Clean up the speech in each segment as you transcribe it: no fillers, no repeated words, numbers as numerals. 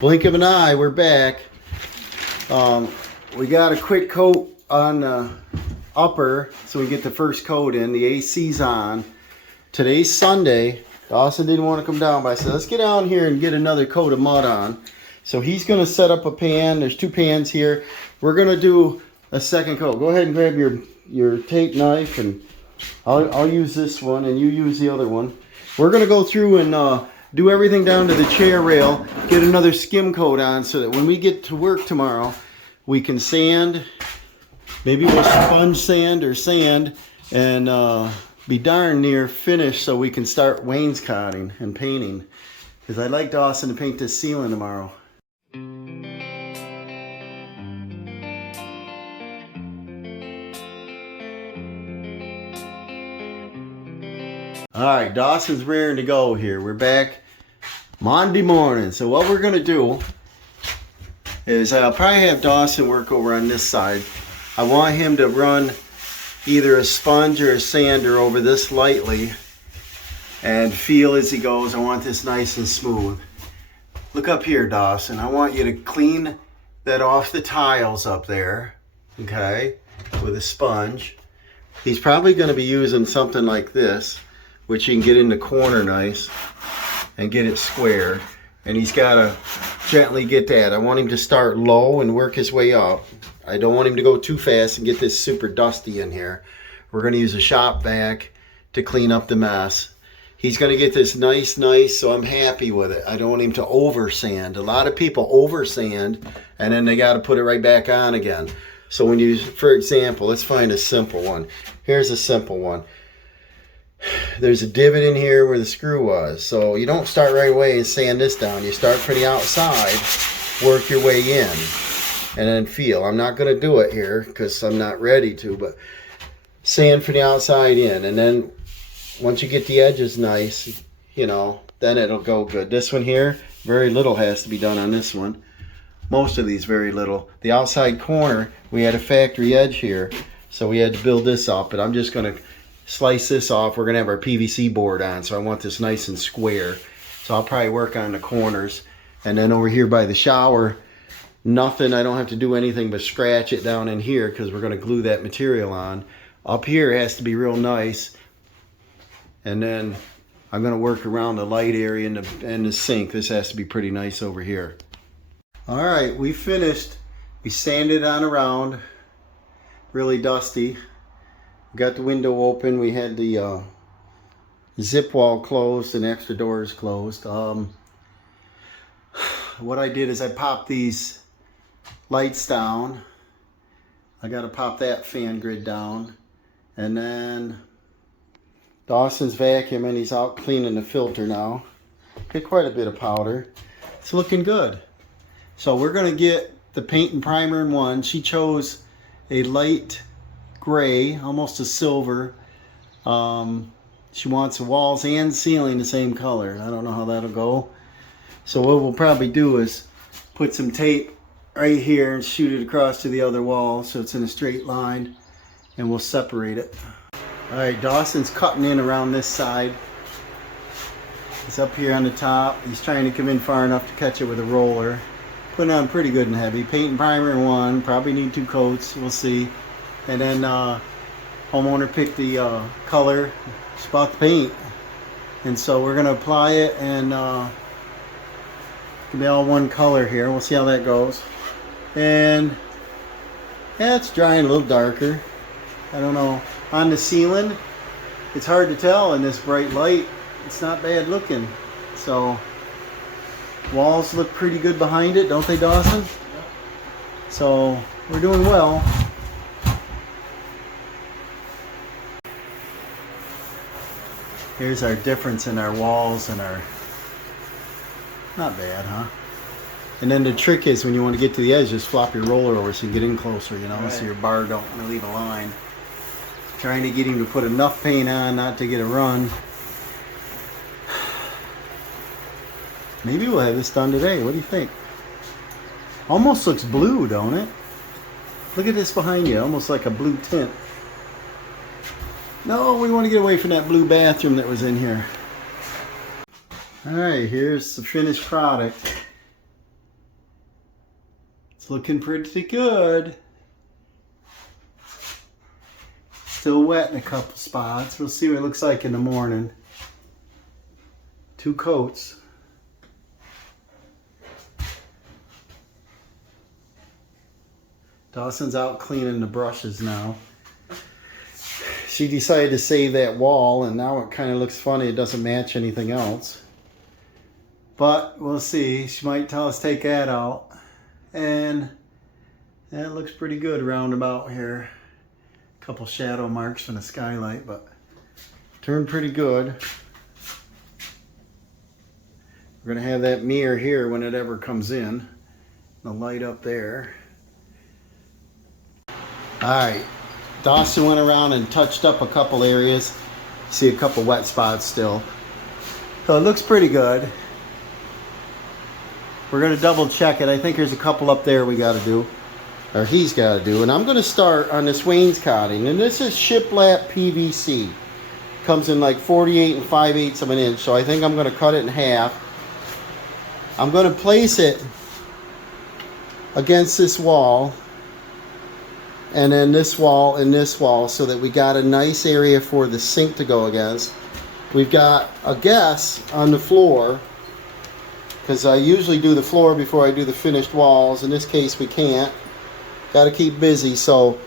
Blink of an eye, we're back. We got a quick coat on the upper so we get the first coat in. The AC's on. Today's Sunday. Dawson didn't want to come down, but I said, let's get down here and get another coat of mud on. So he's going to set up a pan. There's two pans here. We're going to do a second coat. Go ahead and grab your tape knife, and I'll use this one and you use the other one. We're going to go through and do everything down to the chair rail, get another skim coat on so that when we get to work tomorrow, we can sand, maybe we'll sponge sand or sand, and be darn near finished so we can start wainscoting and painting. Because I'd like Dawson to paint this ceiling tomorrow. Alright, Dawson's raring to go here. We're back Monday morning. So what we're going to do is I'll probably have Dawson work over on this side. I want him to run either a sponge or a sander over this lightly and feel as he goes. I want this nice and smooth. Look up here, Dawson. I want you to clean that off the tiles up there, okay, with a sponge. He's probably going to be using something like this, which you can get in the corner nice and get it square. And he's got to gently get that. I want him to start low and work his way up. I don't want him to go too fast and get this super dusty in here. We're going to use a shop vac to clean up the mess. He's going to get this nice, so I'm happy with it. I don't want him to over sand. A lot of people over sand and then they got to put it right back on again. So when you, for example, let's find a simple one. Here's a simple one. There's a divot in here where the screw was. So you don't start right away and sand this down. You start from the outside, work your way in, and then feel. I'm not going to do it here because I'm not ready to, but sand from the outside in. And then once you get the edges nice, you know, then it'll go good. This one here, very little has to be done on this one. Most of these very little. The outside corner, we had a factory edge here, so we had to build this up, but I'm just going to slice this off. We're gonna have our PVC board on, so I want this nice and square. So I'll probably work on the corners. And then over here by the shower, nothing, I don't have to do anything but scratch it down in here because we're gonna glue that material on. Up here it has to be real nice. And then I'm gonna work around the light area and the sink. This has to be pretty nice over here. All right, we finished. We sanded on around, really dusty. Got the window open. We had the zip wall closed and extra doors closed. What I did is I popped these lights down. I got to pop that fan grid down. And then Dawson's vacuuming. He's out cleaning the filter now. Get quite a bit of powder. It's looking good. So we're going to get the paint and primer in one. She chose a light gray, almost a silver. She wants the walls and ceiling the same color. I don't know how that'll go. So what we'll probably do is put some tape right here and shoot it across to the other wall so it's in a straight line, and we'll separate it. All right, Dawson's cutting in around this side. He's up here on the top. He's trying to come in far enough to catch it with a roller. Putting on pretty good and heavy. Paint and primer in one. Probably need 2 coats. We'll see. And then homeowner picked the color, just bought the paint. And so we're gonna apply it, and it'll be all one color here. We'll see how that goes. And yeah, it's drying a little darker. I don't know. On the ceiling, it's hard to tell in this bright light. It's not bad looking. So walls look pretty good behind it, don't they, Dawson? Yep. So we're doing well. Here's our difference in our walls and our, not bad, huh? And then the trick is when you want to get to the edge, just flop your roller over so you can get in closer, you know, right, so your bar don't leave a line. Trying to get him to put enough paint on not to get a run. Maybe we'll have this done today. What do you think? Almost looks blue, don't it? Look at this behind you, almost like a blue tint. No, we want to get away from that blue bathroom that was in here. Alright, here's the finished product. It's looking pretty good. Still wet in a couple spots. We'll see what it looks like in the morning. 2 coats. Dawson's out cleaning the brushes now. She decided to save that wall, and now it kind of looks funny. It doesn't match anything else. But we'll see. She might tell us to take that out. And that looks pretty good roundabout here. A couple shadow marks from the skylight, but turned pretty good. We're going to have that mirror here when it ever comes in. The light up there. Alright. Dawson went around and touched up a couple areas. See a couple wet spots still. So it looks pretty good. We're going to double check it. I think there's a couple up there we got to do. Or he's got to do. And I'm going to start on this wainscoting. And this is shiplap PVC. Comes in like 48 and 5/8 of an inch. So I think I'm going to cut it in half. I'm going to place it against this wall. And then this wall and this wall, so that we got a nice area for the sink to go against. We've got a guess on the floor, because I usually do the floor before I do the finished walls. In this case we can't. Got to keep busy. So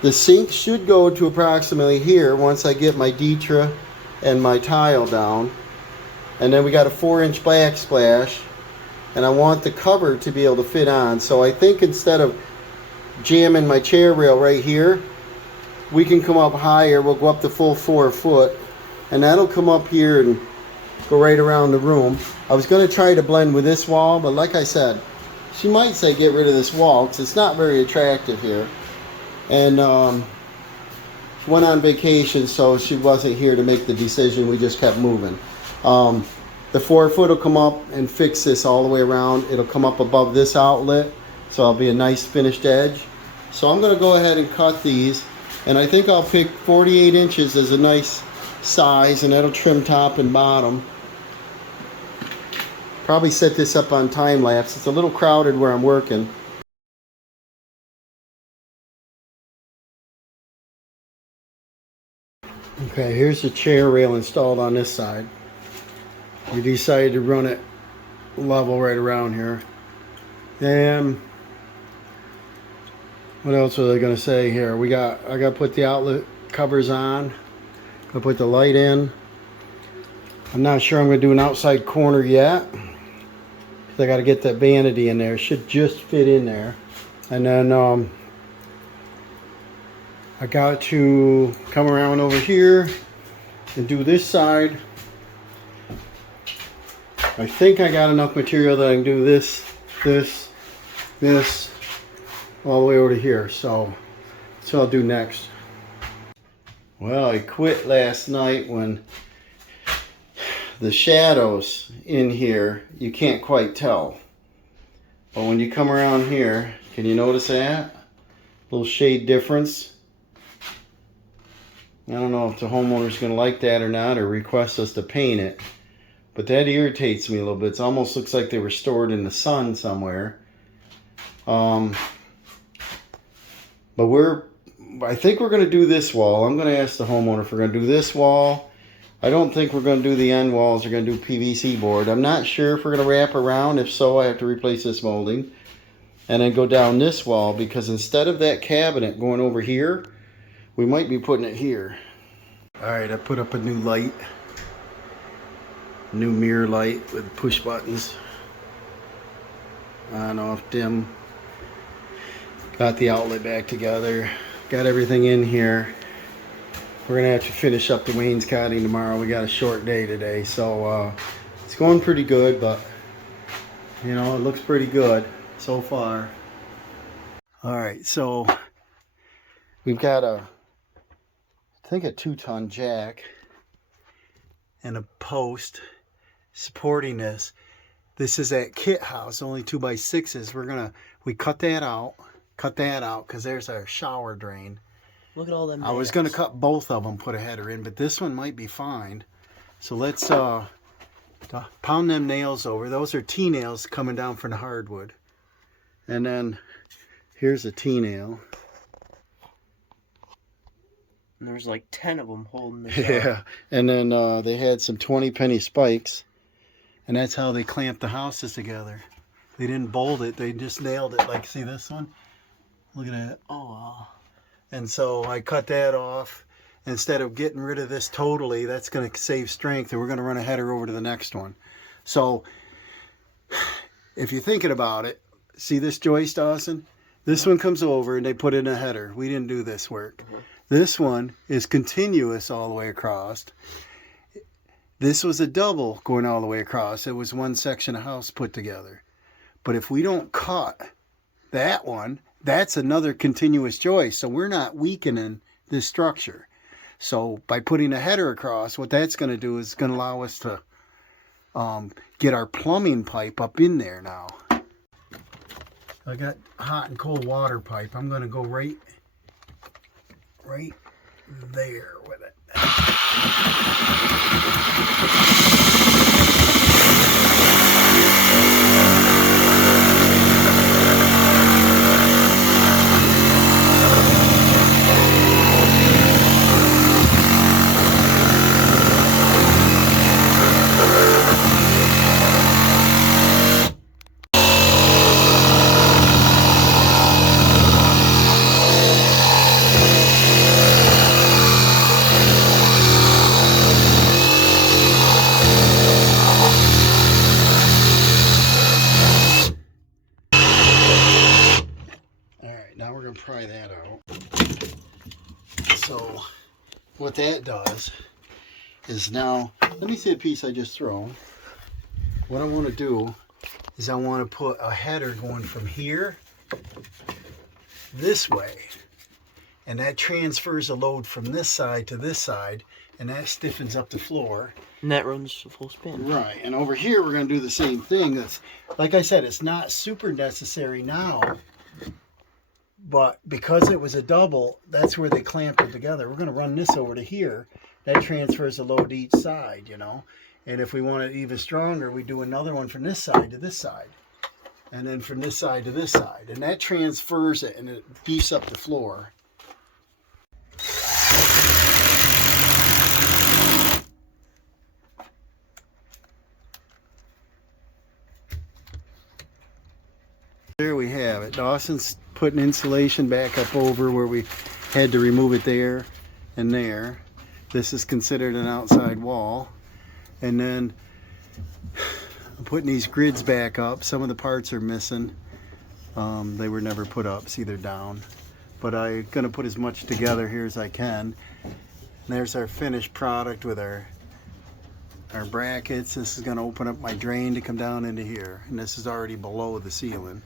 the sink should go to approximately here once I get my Ditra and my tile down. And then we got a 4-inch backsplash, and I want the cover to be able to fit on. So I think instead of jamming my chair rail right here, we can come up higher. We'll go up the full 4 foot, and that'll come up here and go right around the room. I was going to try to blend with this wall, but like I said, she might say get rid of this wall because it's not very attractive here. And she went on vacation, so she wasn't here to make the decision. We just kept moving. The 4 foot will come up and fix this all the way around. It'll come up above this outlet, so it'll be a nice finished edge. So I'm going to go ahead and cut these, and I think I'll pick 48 inches as a nice size, and that'll trim top and bottom. Probably set this up on time lapse. It's a little crowded where I'm working. Okay, here's the chair rail installed on this side. We decided to run it level right around here. And what else was I going to say here? I got to put the outlet covers on. Gonna put the light in. I'm not sure I'm going to do an outside corner yet, because I got to get that vanity in there. It should just fit in there. And then I got to come around over here and do this side. I think I got enough material that I can do this, all the way over to here. So that's what I'll do next. Well, I quit last night when the shadows in here, you can't quite tell. But when you come around here, can you notice that? Little shade difference. I don't know if the homeowner's going to like that or not, or request us to paint it. But that irritates me a little bit. It almost looks like they were stored in the sun somewhere. But I think we're going to do this wall. I'm going to ask the homeowner if we're going to do this wall. I don't think we're going to do the end walls. We're going to do PVC board. I'm not sure if we're going to wrap around. If so, I have to replace this molding. And then go down this wall, because instead of that cabinet going over here, we might be putting it here. Alright, I put up a new light. New mirror light with push buttons. On, off, dim. Got the outlet back together. Got everything in here. We're going to have to finish up the wainscoting tomorrow. We got a short day today. So it's going pretty good, but you know, it looks pretty good so far. Alright, so we've got I think a 2-ton jack and a post supporting this. This is that kit house, only 2x6s. We cut that out because there's our shower drain. Look at all them nails. I was going to cut both of them, put a header in, but this one might be fine. So let's pound them nails over. Those are T-nails coming down from the hardwood. And then here's a T-nail. And there's like 10 of them holding this Yeah. up. And then they had some 20-penny spikes. And that's how they clamped the houses together. They didn't bolt it. They just nailed it. Like, see this one? Look at that. Oh, wow. And so I cut that off. Instead of getting rid of this totally, that's going to save strength. And we're going to run a header over to the next one. So if you're thinking about it, see this joist, Dawson? This one comes over and they put in a header. We didn't do this work. This one is continuous all the way across. This was a double going all the way across. It was one section of house put together. But if we don't cut that one, that's another continuous joist. So we're not weakening this structure. So by putting a header across, what that's going to do is going to allow us to get our plumbing pipe up in there now. I got hot and cold water pipe. I'm going to go right there with it. Now we're going to pry that out. So what that does is now, let me see a piece I just thrown. What I want to do is I want to put a header going from here this way. And that transfers a load from this side to this side. And that stiffens up the floor. And that runs full spin. Right. And over here we're going to do the same thing. That's, like I said, it's not super necessary now. But because it was a double, that's where they clamped it together. We're going to run this over to here. That transfers a load to each side, you know. And if we want it even stronger, we do another one from this side to this side. And then from this side to this side. And that transfers it and it beefs up the floor. There we have it. Dawson's putting insulation back up over where we had to remove it there and there. This is considered an outside wall. And then I'm putting these grids back up. Some of the parts are missing. They were never put up. See, they're down. But I'm going to put as much together here as I can. And there's our finished product with our brackets. This is going to open up my drain to come down into here. And this is already below the ceiling.